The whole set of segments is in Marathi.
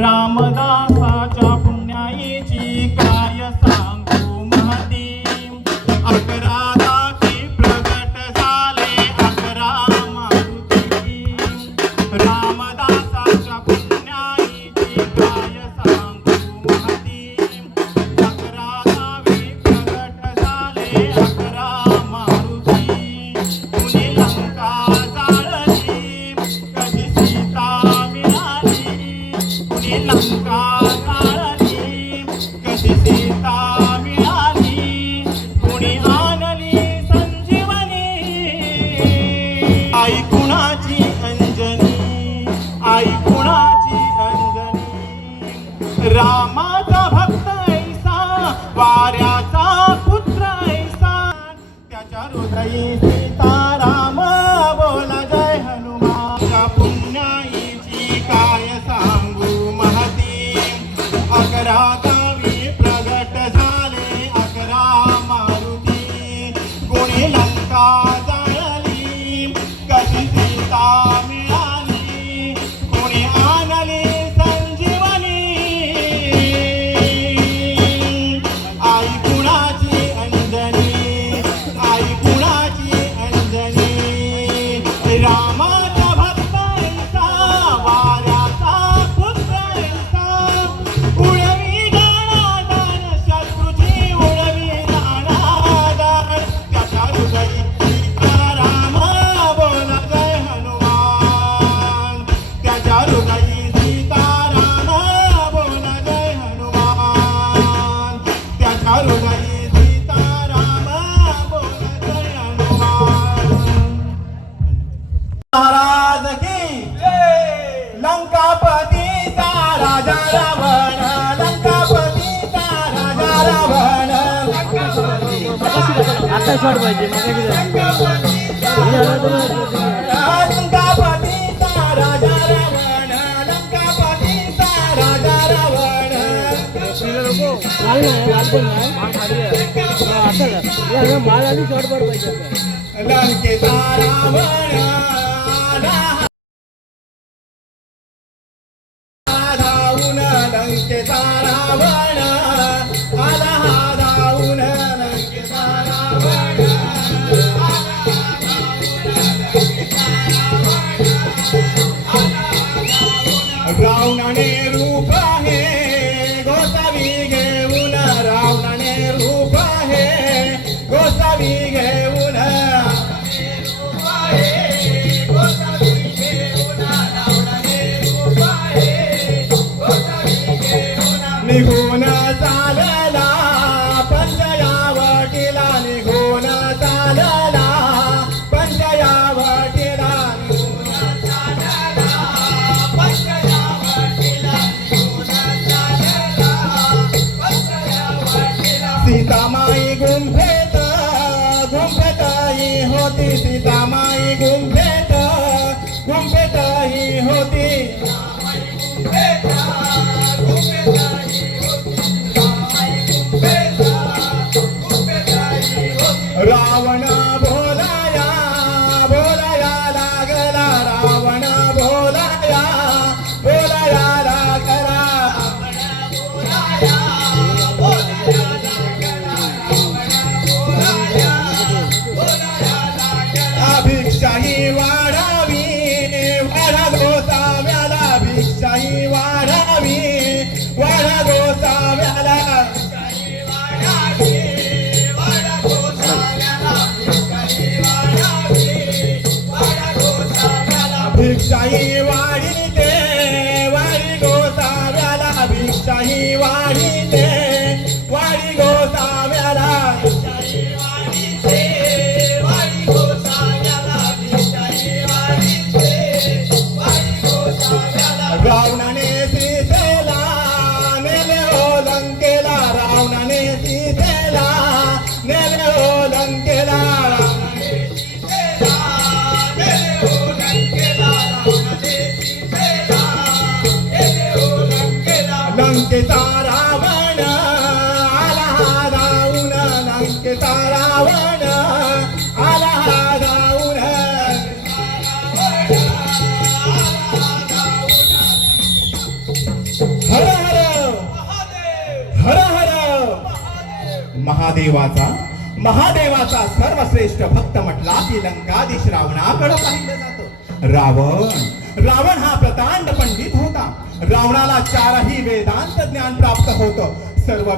रामदासाच्या पुण्याईची काय सांगू महती. 11 दाखी प्रगट झाले 11 मारुती. रामदासाच्या पुण्याईची काय सांगू महती. 11 दावी प्रगट झाले 11 मारुती. कुणी लंका जाळली कधी सीता मिळाली. कुणी लंका जाळली कधी सीता मिळाली. कुणी आणली संजीवनी. आई कुणाची अंजनी. आई कुणाची अंजनी. रामाचा भक्त ऐसा वाऱ्याचा पुत्र ऐसा. त्याच्या हृदयी सीताराम बोला जय हनुमान. पुण्याईची काय सांगू महती. 11 गावी प्रगट झाले 11 मारुती. कोणी लंका जाळली कधी सीता मिळाली. कोणी आणली संजीवनी. आई कुणाची अंजनी. आई कुणाची अंजनी. रामाचा भक्त ऐसा वाऱ्याचा पुत्र ऐसा. उडवी दाणादाण शत्रूची उडवी दाणादाण. त्याच्या हृदयी सीताराम बोला जय हनुमान. त्याच्या हृदयी सीताराम बोला जय हनुमान. त्याच्या हृदयी सीताराम बोला जय हनुमान. महाराज की लंकापतीचा राजा रावण. लंकापतीचा राजा रावण. आता शॉट पाहिजे लंकापतीचा राजा रावण. लंकापतीचा राजा रावण. माल आणि शॉट बर पाहिजे. लंकेचा रावण आला धावून. लंकेचा रावण आला धावून. लंकेचा रावण रावणाने रूप आहे गोसावी घेऊन. रावणाने रूप आहे गोसावी घेऊन. निघून चालला पंचयावटीला. निघून चालला पंचयावटीला. सीतामाई गुंफेत गुंफेत ही होती. सीतामाई गुंफेत गुंफेत ही होती. रावण बोलाया बोलाया लागला. रावण बोलाया बोलाया लागला. भिक्षा ही महादेवाचा सर्वश्रेष्ठ भक्त म्हटला की लंकाधीश रावणाकडे पाहिलं जातं. रावण हा प्रतांड पंडित होता. रावणाला चारही वेदांत ज्ञान प्राप्त होतं. सर्व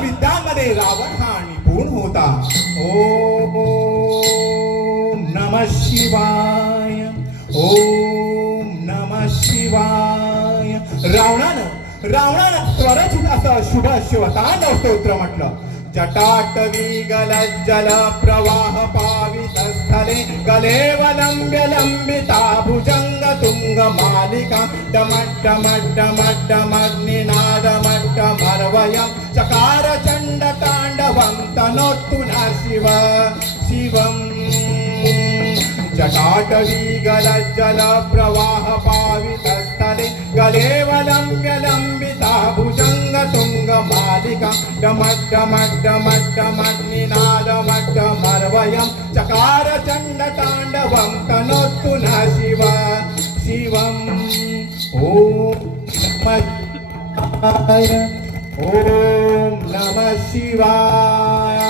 विद्यांमध्ये रावण हा निपुण होता. ओम नमः शिवाय, ओम नमः शिवाय. रावणानं स्वरचित असं शुभ शिवतांडव स्तोत्र म्हटलं. जटाटवी गलज्जल प्रवाह पावित स्थले गलेवलंब्य लंबिता भुजंग तुंग मालिका डमड्डमड्डमड्डमग्निनादमड्डमर्वयं चकार चंड तांडवं तनोतु नः शिवम्. जटाटवी गलज्जल प्रवाह पावित स्थले गलेवलंब्य लंबिता भुजंग तुंग मालिका डमड्डमड्डमड्डमग्निनादमड्डमर्वयं चकार चंड तांडवं तनोतु नः शिवम्. ओम नमः शिवाय.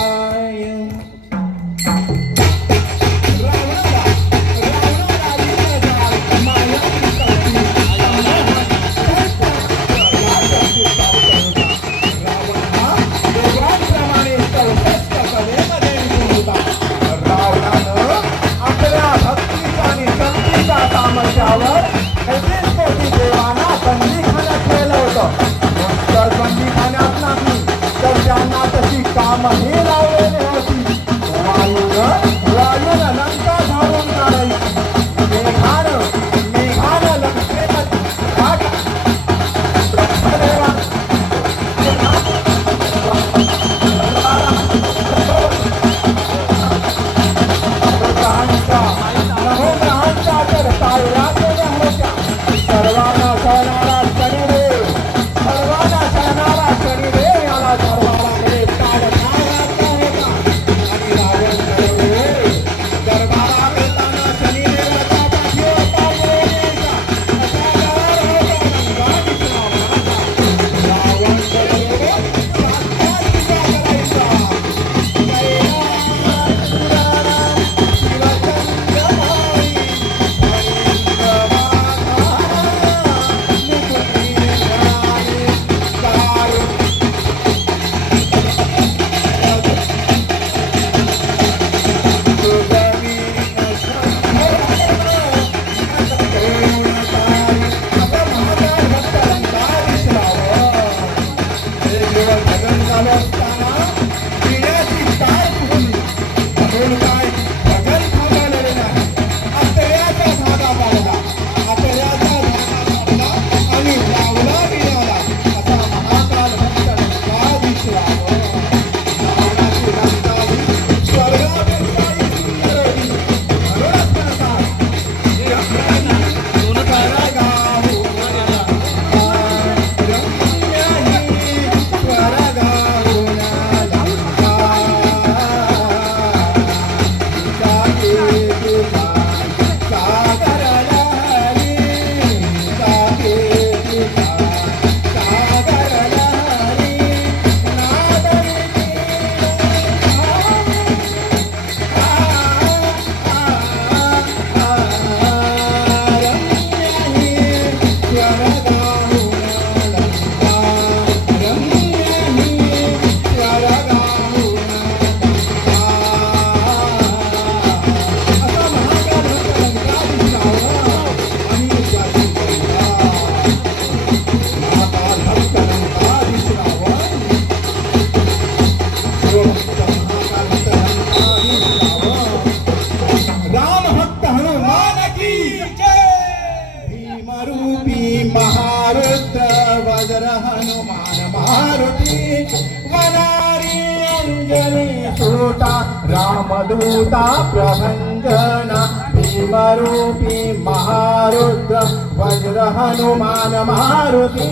रामदूता प्रभंजना भीमरूपी महारुद्र वज्र हनुमान मारुति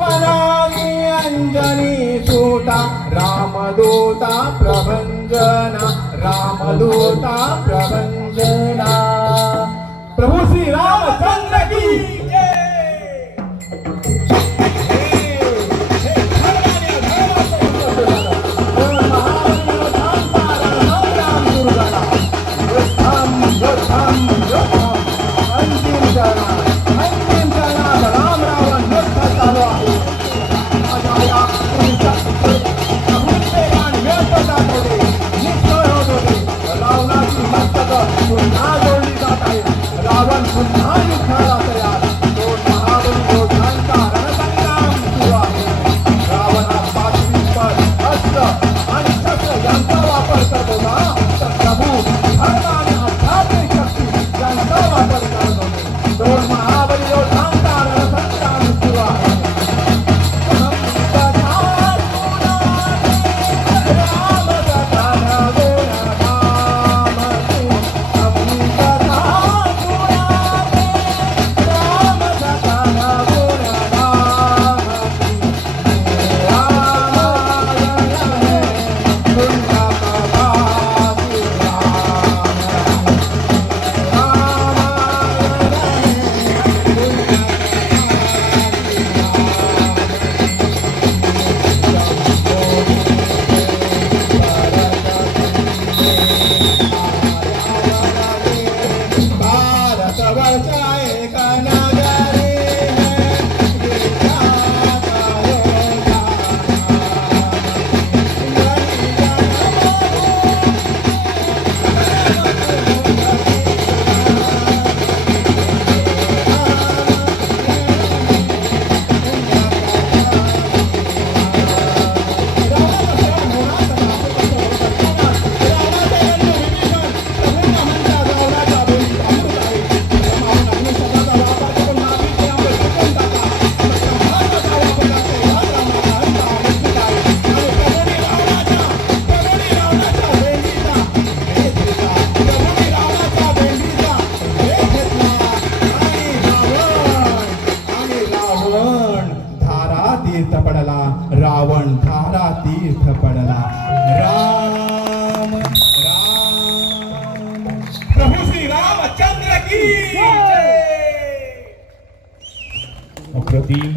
वनानी अंजनी सूता रामदूता प्रभंजना रामदूता प्रभंजना. प्रभु श्री रामचंद्र की जय. जय. अप्रतिम